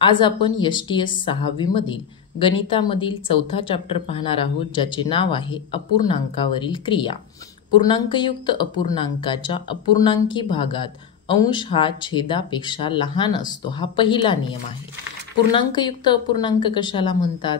आज आपण STS 6वी मधील गणितामधील चौथा चॅप्टर पाहणार आहोत, ज्याचे नाव आहे अपूर्णांकावरील क्रिया। पूर्णांकयुक्त अपूर्णांकाच्या अपूर्णांकी भागात अंश हा छेदापेक्षा लहान असतो, हा पहिला नियम आहे। पूर्णांकयुक्त अपूर्णांक कशाला म्हणतात?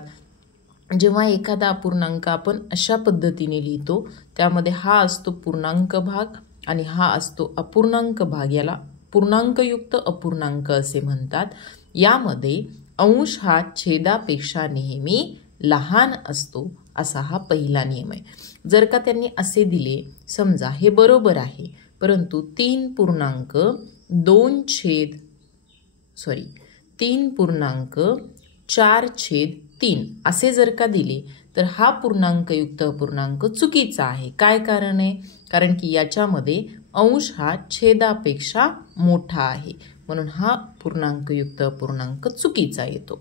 जेव्हा एखादा अपूर्णांक आपण अशा पद्धतीने लिहितो, त्यामध्ये हा असतो पूर्णांक भाग आणि हा असतो अपूर्णांक भाग, याला पूर्णांकयुक्त अपूर्णांक असे म्हणतात। यामध्ये अंश हा छेदापेक्षा नेहमी लहान असतो, असा हा पहिला नियम आहे। जर का त्यांनी असे दिले, समजा हे बरोबर आहे, परंतु 3.4/3 असे जर का दिले, तर हा पूर्णांकयुक्त अपूर्णांक चुकीचा आहे। काय कारण आहे? कारण की याच्यामध्ये अंश हा छेदापेक्षा मोठा आहे, म्हणून हा पूर्णांकयुक्त अपूर्णांक चुकीचा येतो।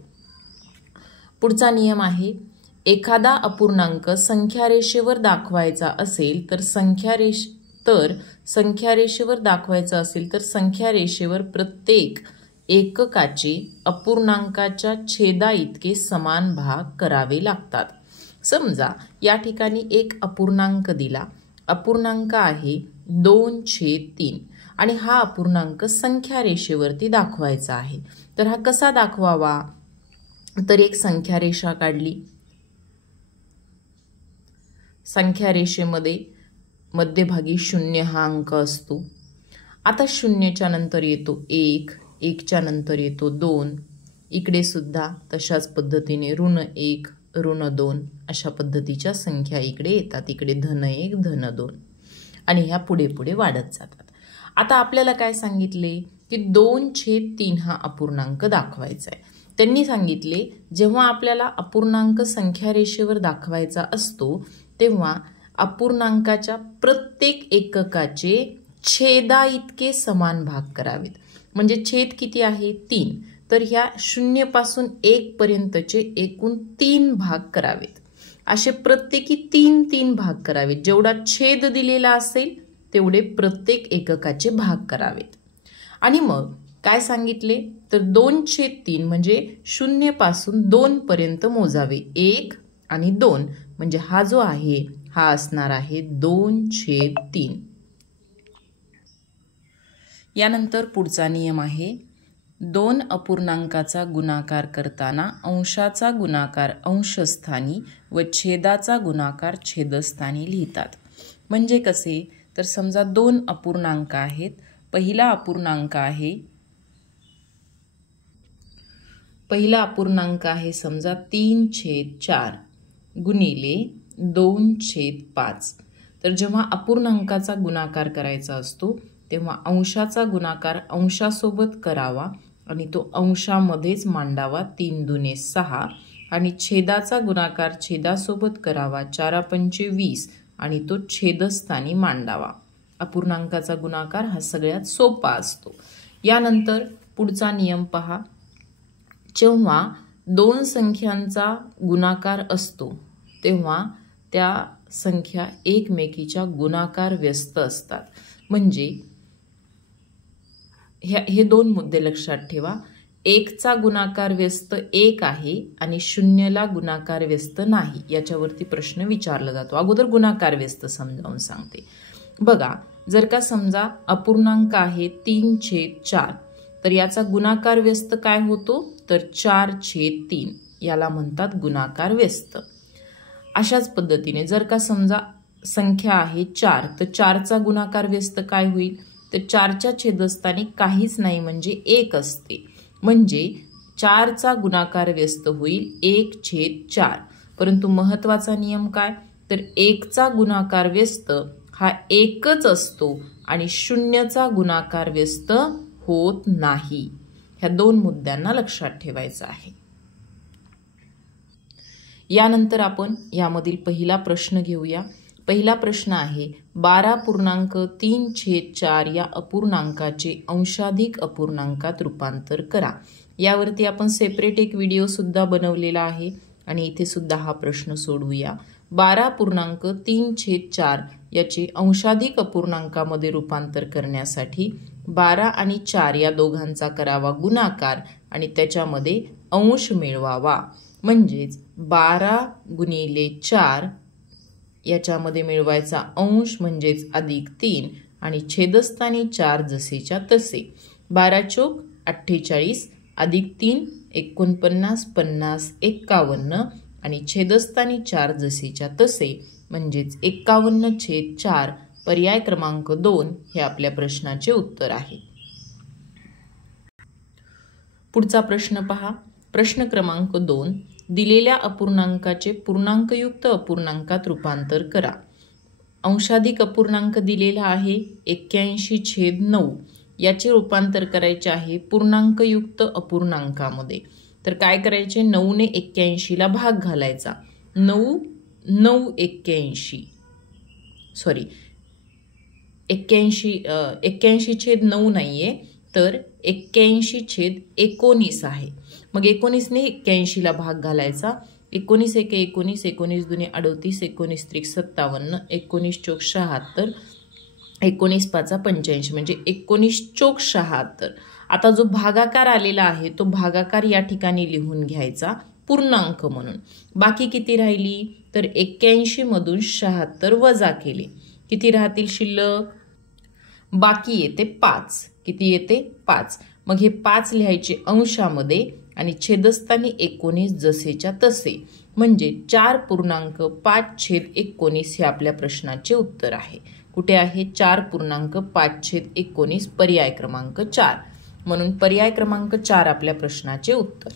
पुढचा नियम आहे, एखादा अपूर्णांक संख्यारेषेवर दाखवायचा असेल तर संख्यारेषेवर प्रत्येक एककाचे अपूर्णांकाच्या छेदा इतके समान भाग करावे लागतात। समजा या ठिकाणी एक अपूर्णांक दिला, अपूर्णांक आहे 2/3 आणि हा अपूर्णांक संख्यारेषेवरती दाखवायचा आहे। तर हा कसा दाखवावा? तर एक संख्यारेषा काढली, संख्यारेषेमध्ये मध्यभागी 0 हा अंक असतो। आता 0च्या नंतर येतो 1, 1च्या नंतर येतो 2, इकडे सुद्धा तशाच पद्धतीने ऋण1, ऋण2 अशा पद्धतीच्या संख्या इकडे येतात, इकडे धन1, धन2 आणि ह्या पुढे पुढे वाढत जातात। आता आपल्याला काय सांगितले की 2/3 हा अपूर्णांक दाखवायचा आहे। त्यांनी सांगितले, जेव्हा आपल्याला अपूर्णांक संख्यारेषेवर दाखवायचा असतो, तेव्हा अपूर्णांकाच्या प्रत्येक एककाचे छेदा इतके समान भाग करावेत। म्हणजे छेद किती आहे? 3, तर ह्या 0 पासून 1 पर्यंतचे एकूण 3 भाग करावेत। असे प्रत्येकी 3 भाग करावेत। जेवढा छेद दिलेला असेल तेवढे प्रत्येक एककाचे भाग करावेत। आणि मग काय सांगितले, तर 2/3 म्हणजे 0 पासून 2 पर्यंत मोजावे, 1 आणि 2, म्हणजे हा जो आहे हा असणार आहे 2/3। यानंतर पुढचा नियम आहे, 2 अपूर्णांकाचा गुणाकार करताना अंशाचा गुणाकार अंशस्थानी व छेदाचा गुणाकार छेदस्थानी लिहितात। म्हणजे कसे? तर समजा 2 अपूर्णांक आहेत। पहिला अपूर्णांक आहे समजा 3/4 गुणिले 2/5। तर जेव्हा अपूर्णांकाचा गुणाकार करायचा असतो, तेव्हा अंशाचा गुणाकार अंशासोबत करावा आणि तो अंशामध्येच मांडावा, 3 दुने 6, आणि छेदाचा गुणाकार छेदासोबत करावा, 4×5 20, आणि तो छेदस्थानी मांडावा। अपूर्णांकाचा गुणाकार हा सगळ्यात सोपा असतो। यानंतर पुढचा नियम पहा, जेव्हा 2 संख्यांचा गुणाकार असतो, तेव्हा त्या संख्या एकमेकीच्या गुणाकार व्यस्त असतात। म्हणजे हे 2 मुद्दे लक्षात ठेवा। 1चा गुणाकार व्यस्त 1 आहे आणि 0ला गुणाकार व्यस्त नाही, याच्यावरती प्रश्न विचारला जातो। अगोदर गुणाकार व्यस्त समजावून सांगते। बघा, जर का समजा अपूर्णांक आहे 3/4, तर याचा गुणाकार व्यस्त काय होतो? तर 4/3, याला म्हणतात गुणाकार व्यस्त। अशाच पद्धतीने जर का समजा संख्या आहे 4, तर 4चा गुणाकार व्यस्त काय होईल? तर 4च्या छेदस्थानी काहीच नाही, म्हणजे 1 असते, म्हणजे 4चा गुणाकार व्यस्त होईल 1/4। परंतु महत्वाचा नियम काय? तर 1चा गुणाकार व्यस्त हा 1च असतो आणि 0चा गुणाकार व्यस्त होत नाही। ह्या 2 मुद्द्यांना लक्षात ठेवायचं आहे। यानंतर आपण यामधील पहिला प्रश्न घेऊया। पहिला प्रश्न आहे, 12.3/4 या अपूर्णांकाचे अंशाधिक अपूर्णांकात रूपांतर करा। यावरती आपण सेपरेट एक व्हिडिओ सुद्धा बनवलेला आहे आणि इथे सुद्धा हा प्रश्न सोडवूया। 12.3/4 याचे अंशाधिक अपूर्णांकामध्ये रूपांतर करण्यासाठी 12 आणि 4 या दोघांचा करावा गुणाकार आणि त्याच्यामध्ये अंश मिळवावा. म्हणजेच 12 गुणिले 4 याच्यामध्ये मिळवायचा अंश म्हणजेच +3 आणि छेदस्थानी 4 जसेच्या तसे. 12 चोक 48 +3 49 50 51 आणि छेदस्थानी 4 जसेच्या तसे म्हणजेच 51/4. पर्याय क्रमांक 2 हे आपल्या प्रश्नाचे उत्तर आहे. पुढचा प्रश्न पहा. प्रश्न क्रमांक 2. दिलेल्या अपूर्णांकाचे पूर्णांकयुक्त अपूर्णांकात रूपांतर करा. अंशाधिक अपूर्णांक दिलेला आहे 81/9. याचे रूपांतर करायचे आहे पूर्णांकयुक्त अपूर्णांकामध्ये. तर काय करायचे, 9 ने 81ला भाग घालायचा. 81/9 नाहीये, तर 81/19 आहे. मग 19 ने 81ला भाग घालायचा. 19 × 1 = 19, 19 × 2 = 38, 19 × 3 = 57, 19 × 4 = 76, 19 × 5 = 85 म्हणजे 19 × 76. आता जो भागाकार आलेला आहे तो भागाकार या ठिकाणी लिहून घ्यायचा पूर्णांक म्हणून. बाकी किती राहिली, तर 81 मधून 76 वजा केले. किती राहतील शिल्लक, बाकी येते 5. किती येते, 5. मग हे 5 लिहायचे अंशामध्ये आणि छेदस्थानी 19 जसेच्या तसे म्हणजे 4.5/19 हे आपल्या प्रश्नाचे उत्तर आहे. कुठे आहे, 4.5/19 पर्याय क्रमांक 4. म्हणून पर्याय क्रमांक 4 आपल्या प्रश्नाचे उत्तर.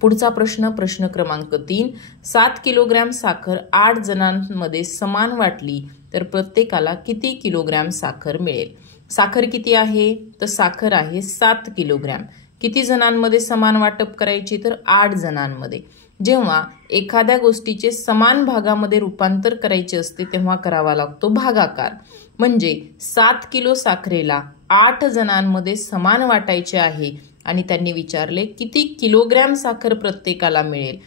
पुढचा प्रश्न, प्रश्न क्रमांक 3. 7 किलोग्रॅम साखर 8 जणांमध्ये समान वाटली तर प्रत्येकाला किती किलोग्रॅम साखर मिळेल. साखर किती आहे, तर साखर आहे 7 किलोग्रॅम. किती जणांमध्ये समान वाटप करायची, तर 8 जणांमध्ये. जेव्हा एखाद्या गोष्टीचे समान भागामध्ये रूपांतर करायचे असते तेव्हा करावा लागतो भागाकार. म्हणजे 7 किलो साखरेला 8 जणांमध्ये समान वाटायचे आहे आणि त्यांनी विचारले किती किलोग्रॅम साखर प्रत्येकाला मिळेल.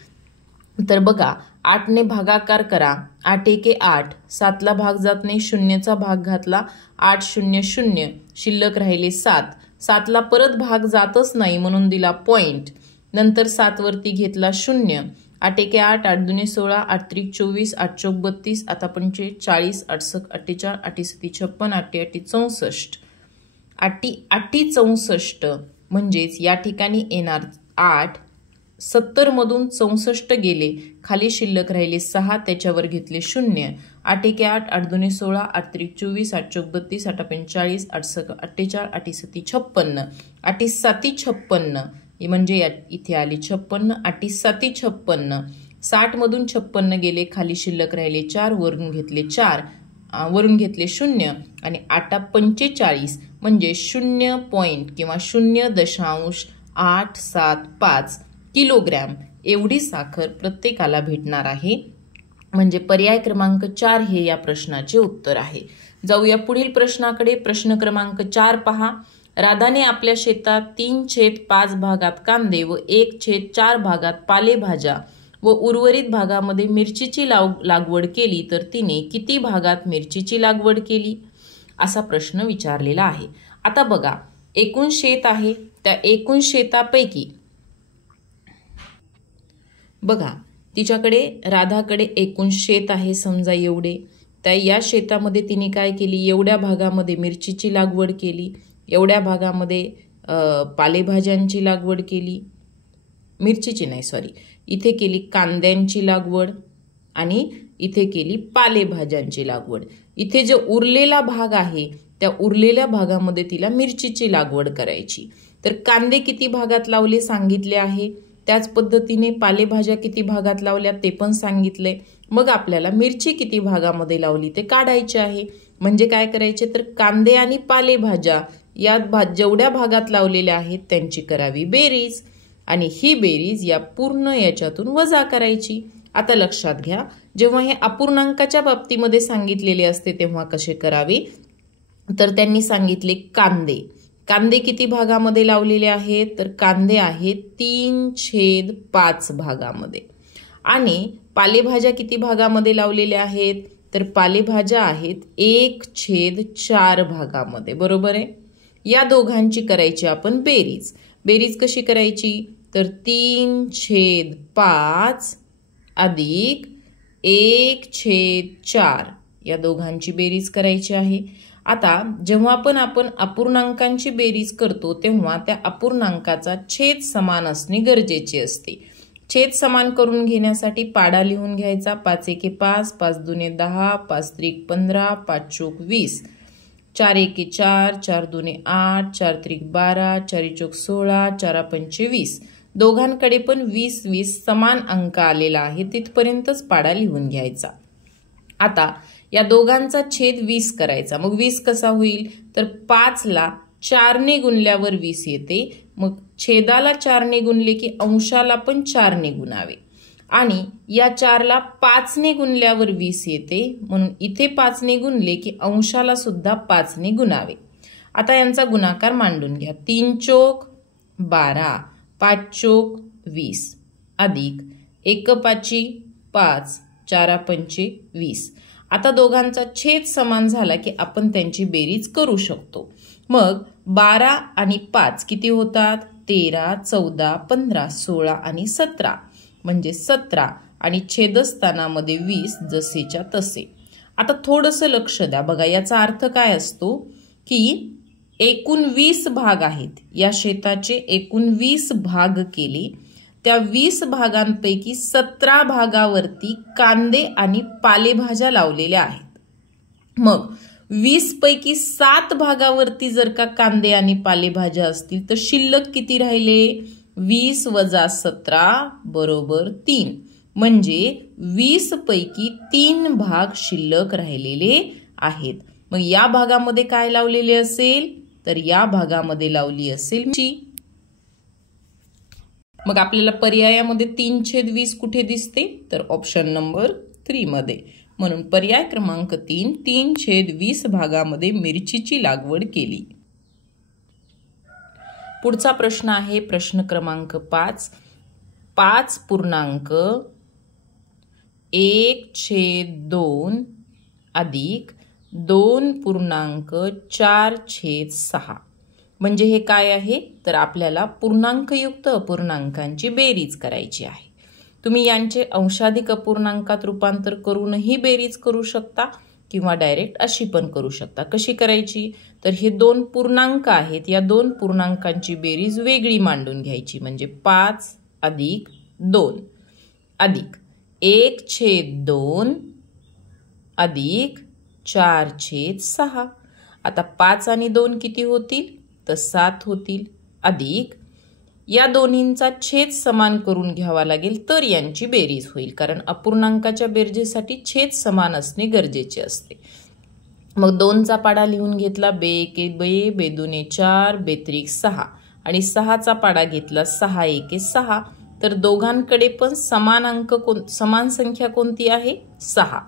तर बघा, 8 ने भागाकार करा. 8 × 1 = 8, 7ला भाग जात नाही, 0चा भाग घातला, 8 0 0, शिल्लक राहिले 7. 7ला परत भाग जातच नाही म्हणून दिला पॉइंट. नंतर 7 वरती घेतला 0. 8 × 1 = 8, 8 × 2 = 16, 8 × 3 = 24, 8 × 4 = 32, आता 45, 40, 8 × 6 = 48, 8 × 7 = 56, 8 × 8 = 64. म्हणजेच या ठिकाणी येणार 8. 70 मधून 64 गेले, खाली शिल्लक राहिले 6, त्याच्यावर घेतले 0. 8 × 1 = 8, 8 × 2 = 16, 8 × 3 = 24, 8 × 4 = 32, 8 × 5 = 40, 8 × 6 = 48, 8 × 7 = 56, 8 × 7 = 56 म्हणजे इथे आले 56, 8 × 7 = 56. 60 मधून 56 गेले, खाली शिल्लक राहिले 4, वरून घेतले 4, वरून घेतले 0 आणि 8 × 45 म्हणजे 0 पॉइंट किंवा 0.875 किलोग्रॅम एवढी साखर प्रत्येकाला भेटणार आहे. म्हणजे पर्याय क्रमांक 4 हे या प्रश्नाचे उत्तर आहे. जाऊया पुढील प्रश्नाकडे. प्रश्न क्रमांक 4 पहा. राधाने आपल्या शेतात 3/5 भागात कांदे व 1/4 भागात पालेभाज्या व उर्वरित भागामध्ये मिरचीची लागवड केली तर तिने किती भागात मिरचीची लागवड केली, असा प्रश्न विचारलेला आहे. आता बघा, एकूण शेत आहे, त्या एकूण शेतापैकी बघा, तिच्याकडे राधाकडे एकूण शेत आहे समजा एवढे. त्या या शेतामध्ये तिने काय केली, एवढ्या भागामध्ये मिरचीची लागवड केली, एवढ्या भागामध्ये पालेभाज्यांची लागवड केली, मिरचीची नाही सॉरी, इथे केली कांद्यांची लागवड आणि इथे केली पालेभाज्यांची लागवड. इथे जो उरलेला भाग आहे त्या उरलेल्या भागामध्ये तिला मिरचीची लागवड करायची. तर कांदे किती भागात लावले सांगितले आहे, त्याच पद्धतीने पालेभाज्या किती भागात लावल्या ते पण सांगितले. मग आपल्याला मिरची किती भागामध्ये लावली ते काढायचे आहे. म्हणजे काय करायचे, तर कांदे आणि पालेभाज्या या जेवढ्या भागात लावलेल्या आहेत त्यांची करावी बेरीज आणि ही बेरीज या पूर्ण याच्यातून वजा करायची. आता लक्षात घ्या, जेव्हा हे अपूर्णांकाच्या बाबतीमध्ये सांगितलेले असते तेव्हा कसे करावे, तर त्यांनी सांगितले कांदे. कांदे किती भागामध्ये लावलेले आहेत, तर कांदे आहेत 3/5 भागामध्ये. आणि पालेभाज्या किती भागामध्ये लावलेल्या आहेत, तर पालेभाज्या आहेत 1/4 भागामध्ये. बरोबर आहे. या दोघांची करायची आपण बेरीज. बेरीज कशी करायची? तर 3/5 अधिक 1/4 या दोघांची बेरीज करायची आहे. आता जेव्हा आपण अपूर्णांकांची बेरीज करतो तेव्हा त्या अपूर्णांकाचा छेद समान असणे गरजेचे असते. छेद समान करून घेण्यासाठी पाडा लिहून घ्यायचा. 5 एके 5, 5 दुने 10, 5 त्रिक 15, 5 चोक 20, 4 एके 4, 4 दुने 8, 4 त्रिक 12, 4 चोक 16, 4 पंचे 20. दोघांकडे पण 20-20 समान अंक आलेला आहे. तिथपर्यंतच पाडा लिहून घ्यायचा. आता या दोघांचा छेद 20 करायचा. मग 20 कसा होईल? तर 5 ला 4 ने गुणल्यावर 20 येते. मग छेदाला 4 ने गुणले की अंशाला पण 4 ने गुणावे आणि या 4 ला 5 ने गुणल्यावर 20 येते. म्हणून इथे 5 ने गुणले की अंशाला सुद्धा 5 ने गुणावे. आता यांचा गुणाकार मांडून घ्या. 3 चोक 12, 5 चोक 20 अधिक 1 पाची 5, 4 पंचे 20. आता दोघांचा छेद समान झाला की आपण त्यांची बेरीज करू शकतो. मग 12 आणि 5 किती होतात? 13, 14, 15, 16 आणि 17 म्हणजे 17 आणि छेदस्थानामध्ये 20 जसेच्या तसे. आता थोडंसं लक्ष द्या. बघा याचा अर्थ काय असतो की एकूण 20 भाग आहेत. या शेताचे एकूण 20 भाग केले. त्या 20 भागांपैकी 17 भागावरती कांदे आणि पालेभाज्या लावलेल्या आहेत. मग 20 पैकी 7 भागावरती जर का कांदे आणि पालेभाज्या असतील तर शिल्लक किती राहिले? 20 वजा 17 बरोबर 3. म्हणजे 20 पैकी 3 भाग शिल्लक राहिलेले आहेत. मग या भागामध्ये काय लावलेले असेल? तर या भागामध्ये लावली असेल मिरची. मग आपल्याला पर्यायामध्ये 3/20 कुठे दिसते? तर ऑप्शन नंबर 3 मध्ये. म्हणून पर्याय क्रमांक 3 3/20 भागामध्ये मिरचीची लागवड केली. पुढचा प्रश्न आहे प्रश्न क्रमांक 5. 5.1/2 अधिक 2.4/6 म्हणजे हे काय आहे? तर आपल्याला पूर्णांकयुक्त अपूर्णांकांची बेरीज करायची आहे. तुम्ही यांचे अंशाधिक अपूर्णांकात रूपांतर करूनही बेरीज करू शकता किंवा डायरेक्ट अशी पण करू शकता. कशी करायची? तर हे 2 पूर्णांक आहेत. या 2 पूर्णांकांची बेरीज वेगळी मांडून घ्यायची. म्हणजे 5 अधिक 2 अधिक 1/2 अधिक 4/6. आता 5 आणि 2 किती होतील? तर 7 होतील. अधिक या दोन्हींचा छेद समान करून घ्यावा लागेल तर यांची बेरीज होईल. कारण अपूर्णांकाच्या बेरजेसाठी छेद समान असणे गरजेचे असते. मग 2चा पाडा लिहून घेतला. 2 एके 2, 2 दुने 4, 2 त्रिक 6 आणि 6चा पाडा घेतला. 6 एके 6. तर दोघांकडे पण समान संख्या कोणती आहे? 6.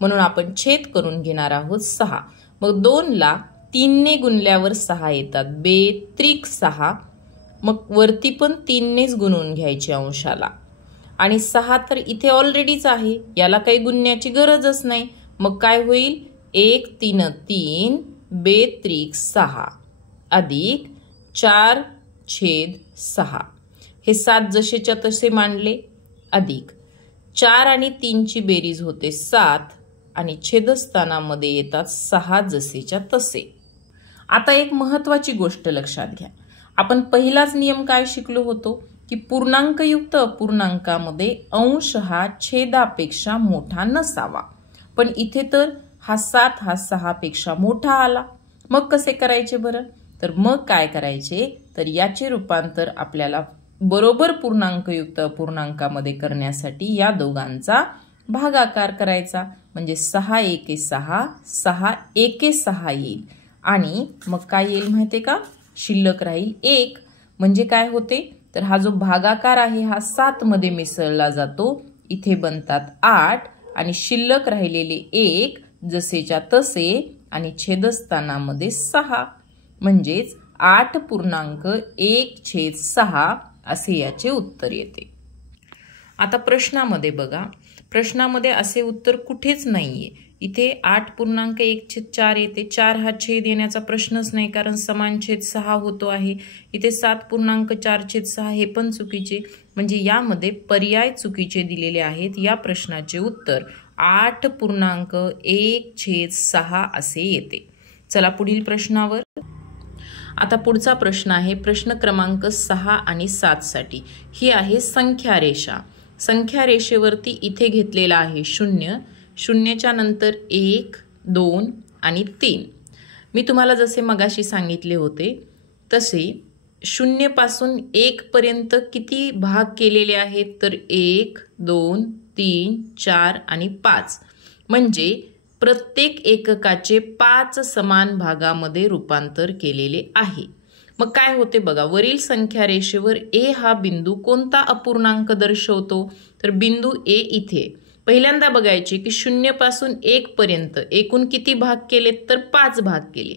म्हणून आपण छेद करून घेणार आहोत 6. मग 2 ला 3 ने गुणल्यावर 6 येतात. 2 त्रिक 6. मग वरती पण 3 नेच गुणून घ्यायचे अंशाला. आणि 6 तर इथे ऑलरेडीच आहे. याला काही गुणण्याची गरजच नाही. मग काय होईल? 1 3 3 2 त्रिक 6 अधिक 4/6. हे 7 जसेच्या तसे मांडले. अधिक 4 आणि 3 ची बेरीज होते 7 आणि छेदस्थानामध्ये येतात 6 जसेच्या तसे. आता एक महत्वाची गोष्ट लक्षात घ्या. आपण पहिलाच नियम काय शिकलो होतो की पूर्णांकयुक्त अपूर्णांकामध्ये अंश हा छेदापेक्षा मोठा नसावा. पण इथे तर हा 7 हा 6 पेक्षा मोठा आला. मग कसे करायचे बरं? तर मग काय करायचे? तर याचे रूपांतर आपल्याला बरोबर पूर्णांकयुक्त अपूर्णांकामध्ये करण्यासाठी या दोघांचा भागाकार करायचा. म्हणजे 6 एके 6, 6 एके 6 येईल. आणि मग काय येईल माहितीये का? शिल्लक राहील 1. म्हणजे काय होते? तर हा जो भागाकार आहे हा 7 मध्ये मिसळला जातो. इथे बनतात 8 आणि शिल्लक राहिलेले 1 जसेच्या तसे आणि छेदस्थानामध्ये 6. म्हणजेच 8.1/6 असे याचे उत्तर येते. आता प्रश्नामध्ये बघा प्रश्नामध्ये असे उत्तर कुठेच नाहीये. इथे 8.1/4 येते. 4 हा छेद येण्याचा प्रश्नच नाही, कारण समान छेद 6 होतो आहे. इथे 7.4/6 हे पण चुकीचे, म्हणजे यामध्ये पर्याय चुकीचे दिलेले आहेत. या प्रश्नाचे उत्तर 8.1/6 असे येते. चला पुढील प्रश्नावर. आता पुढचा प्रश्न आहे प्रश्न क्रमांक 6 आणि 7 साठी. ही आहे संख्या रेषा. संख्या रेषेवरती इथे घेतलेला आहे 0, शून्यच्या नंतर 1, 2 आणि 3. मी तुम्हाला जसे मगाशी सांगितले होते तसे 0 पासून 1 पर्यंत किती भाग केलेले आहेत, तर 1, 2, 3, 4 आणि 5. म्हणजे प्रत्येक एककाचे 5 समान भागामध्ये रूपांतर केलेले आहे. मग काय होते बघा, वरील संख्या रेषेवर ए हा बिंदू कोणता अपूर्णांक दर्शवतो, तर बिंदू ए इथे. पहिल्यांदा बघायचे की 0 पासून 1 पर्यंत एकूण किती भाग केलेत, तर 5 भाग केले.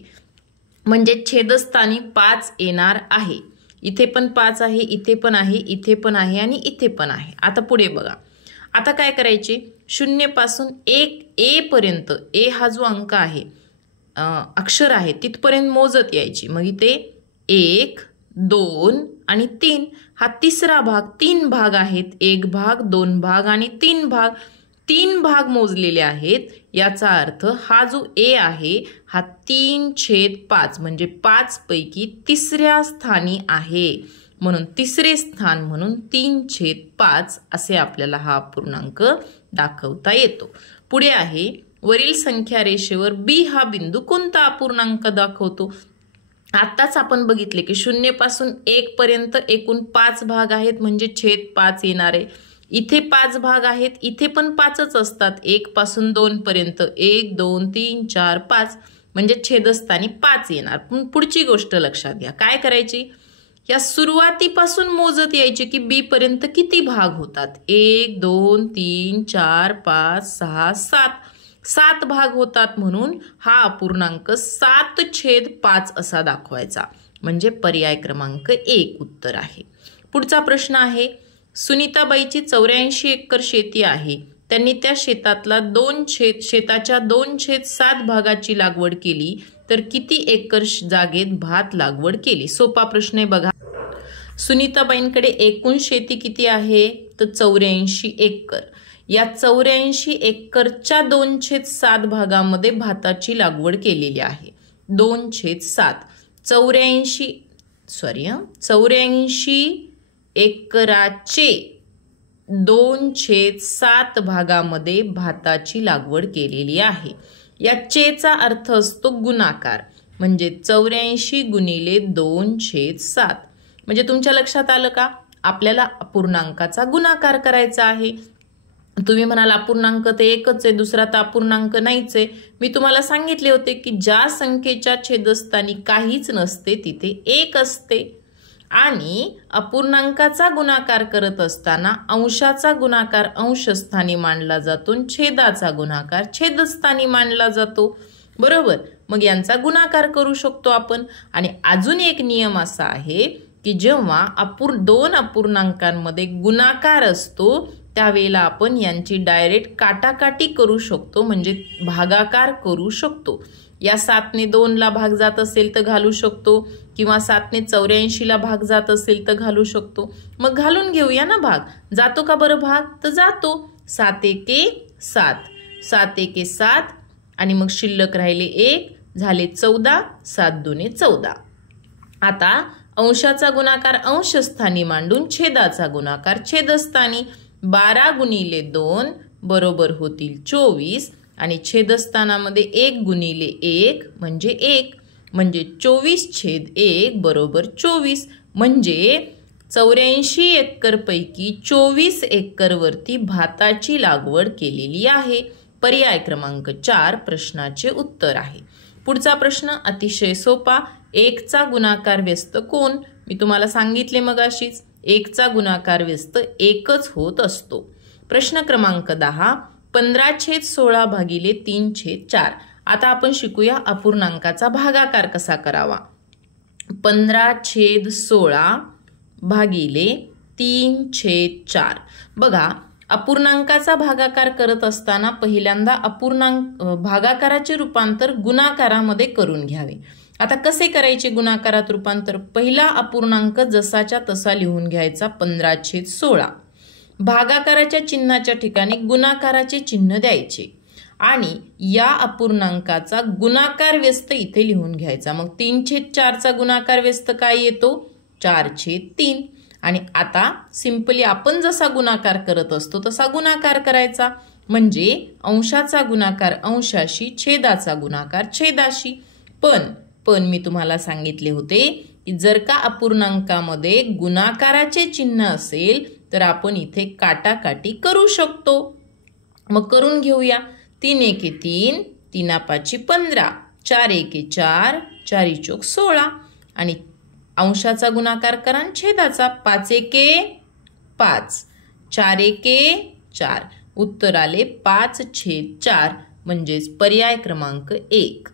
म्हणजे छेदस्थानी 5 येणार आहे. इथे पण 5 आहे, इथे पण आहे, इथे पण आहे आणि इथे पण आहे. आता पुढे बघा. आता काय करायचे, 0 पासून 1 ए पर्यंत, ए हा जो अंक आहे, अक्षर आहे, तिथपर्यंत मोजत यायची. मग इथे 1, 2 आणि 3 हा तिसरा भाग. 3 भाग आहेत, 1 भाग, 2 भाग आणि 3 भाग. 3 भाग मोजलेले आहेत. याचा अर्थ हा जो ए आहे हा 3/5 म्हणजे 5 पैकी तिसऱ्या स्थानी आहे. म्हणून तिसरे स्थान म्हणून 3/5 असे आपल्याला हा अपूर्णांक दाखवता येतो. पुढे आहे वरील संख्या रेषेवर बी हा बिंदू कोणता अपूर्णांक दाखवतो. आत्ताच आपण बघितले की 0 पासून 1 पर्यंत एकूण 5 भाग आहेत, म्हणजे छेद 5 येणार आहे. इथे 5 भाग आहेत, इथे पण 5च असतात. 1 पासून 2 पर्यंत 1, 2, 3, 4, 5 म्हणजे छेदस्थानी 5 येणार. पण पुढची गोष्ट लक्षात घ्या, काय करायची, या सुरुवातीपासून मोजत यायचे की बी पर्यंत किती भाग होतात. 1, 2, 3, 4, 5, 6, 7 भाग होतात. म्हणून हा अपूर्णांक 7/5 असा दाखवायचा. म्हणजे पर्याय क्रमांक 1 उत्तर आहे. पुढचा प्रश्न आहे सुनीताबाईची 84 एकर शेती आहे. त्यांनी त्या शेतातला शेताच्या 2/7 भागाची लागवड केली, तर किती एकर जागेत भात लागवड केली. सोपा प्रश्न आहे बघा. सुनीताबाईंकडे एकूण शेती किती आहे, तर 84 एकर. या 84 एकरच्या 2/7 भागामध्ये भाताची लागवड केलेली आहे. 2/7 84 एकराचे 2/7 भागामध्ये भाताची लागवड केलेली आहे. या चेचा अर्थ असतो गुणाकार, म्हणजे 84 गुणिले 2/7. म्हणजे तुमच्या लक्षात आलं का, आपल्याला अपूर्णांकाचा गुणाकार करायचा आहे. तुम्ही म्हणाल अपूर्णांक ते एकच आहे, दुसरा तर अपूर्णांक नाहीच आहे. मी तुम्हाला सांगितले होते की ज्या संख्येच्या छेदस्थानी काहीच नसते तिथे 1 असते. आणि अपूर्णांकाचा गुणाकार करत असताना अंशाचा गुणाकार अंशस्थानी मांडला जातो, छेदाचा गुणाकार छेदस्थानी मांडला जातो. बरोबर, मग यांचा गुणाकार करू शकतो आपण. आणि अजून एक नियम असा आहे की जेव्हा 2 अपूर्णांकांमध्ये गुणाकार असतो त्यावेळेला आपण यांची डायरेक्ट काटाकाटी करू शकतो, म्हणजे भागाकार करू शकतो. या 7ने 2ला भाग जात असेल तर घालू शकतो, किंवा 7ने 84ला भाग जात असेल तर घालू शकतो. मग घालून घेऊया ना भाग. जातो का बरं भाग, तर जातो. 7 एके 7, 7 एके 7 आणि मग शिल्लक राहिले 1, झाले 14, 7 दुने 14. आता अंशाचा गुणाकार अंशस्थानी मांडून छेदाचा गुणाकार छेदस्थानी. 12 गुणिले 2 बरोबर होतील 24 आणि छेदस्थानामध्ये 1 गुणिले 1 म्हणजे 1, म्हणजे 24/1 बरोबर 24. म्हणजे 84 एकर पैकी 24 एकरवरती भाताची लागवड केलेली आहे. पर्याय क्रमांक 4 प्रश्नाचे उत्तर आहे. पुढचा प्रश्न अतिशय सोपा. 1चा गुणाकार व्यस्त कोण. मी तुम्हाला सांगितले मगाशीच, 1चा गुणाकार व्यस्त 1च होत असतो. प्रश्न क्रमांक 10 15/16 भागिले 3/4. आता आपण शिकूया अपूर्णांकाचा भागाकार कसा करावा. 15/16 भागिले 3/4. बघा, अपूर्णांकाचा भागाकार करत असताना पहिल्यांदा भागाकाराचे रूपांतर गुणाकारामध्ये करून घ्यावे। आता कसे करायचे गुणाकारात रूपांतर? पहिला अपूर्णांक जसाच्या तसा लिहून घ्यायचा 15/16। भागाकाराच्या चिन्हाच्या ठिकाणी गुणाकाराचे चिन्ह द्यायचे आणि या अपूर्णांकाचा गुणाकार व्यस्त इथे लिहून घ्यायचा। मग 3/4चा गुणाकार व्यस्त काय येतो? 4/3। आणि आता सिंपली आपण जसा गुणाकार करत असतो तसा गुणाकार करायचा, म्हणजे अंशाचा गुणाकार अंशाशी, छेदाचा गुणाकार छेदाशी। पण मी तुम्हाला सांगितले होते की जर का अपूर्णांकामध्ये गुणाकाराचे चिन्ह असेल तर आपण इथे काटाकाटी करू शकतो। मग करून घेऊया। 3 एके 3, 3 5 15, 4 एके 4, 4 चौक 16 आणि अंशाचा गुणाकार करा आणि छेदाचा 5 एके 5, 4 एके 4, उत्तर आले 5/4 म्हणजेच पर्याय क्रमांक 1।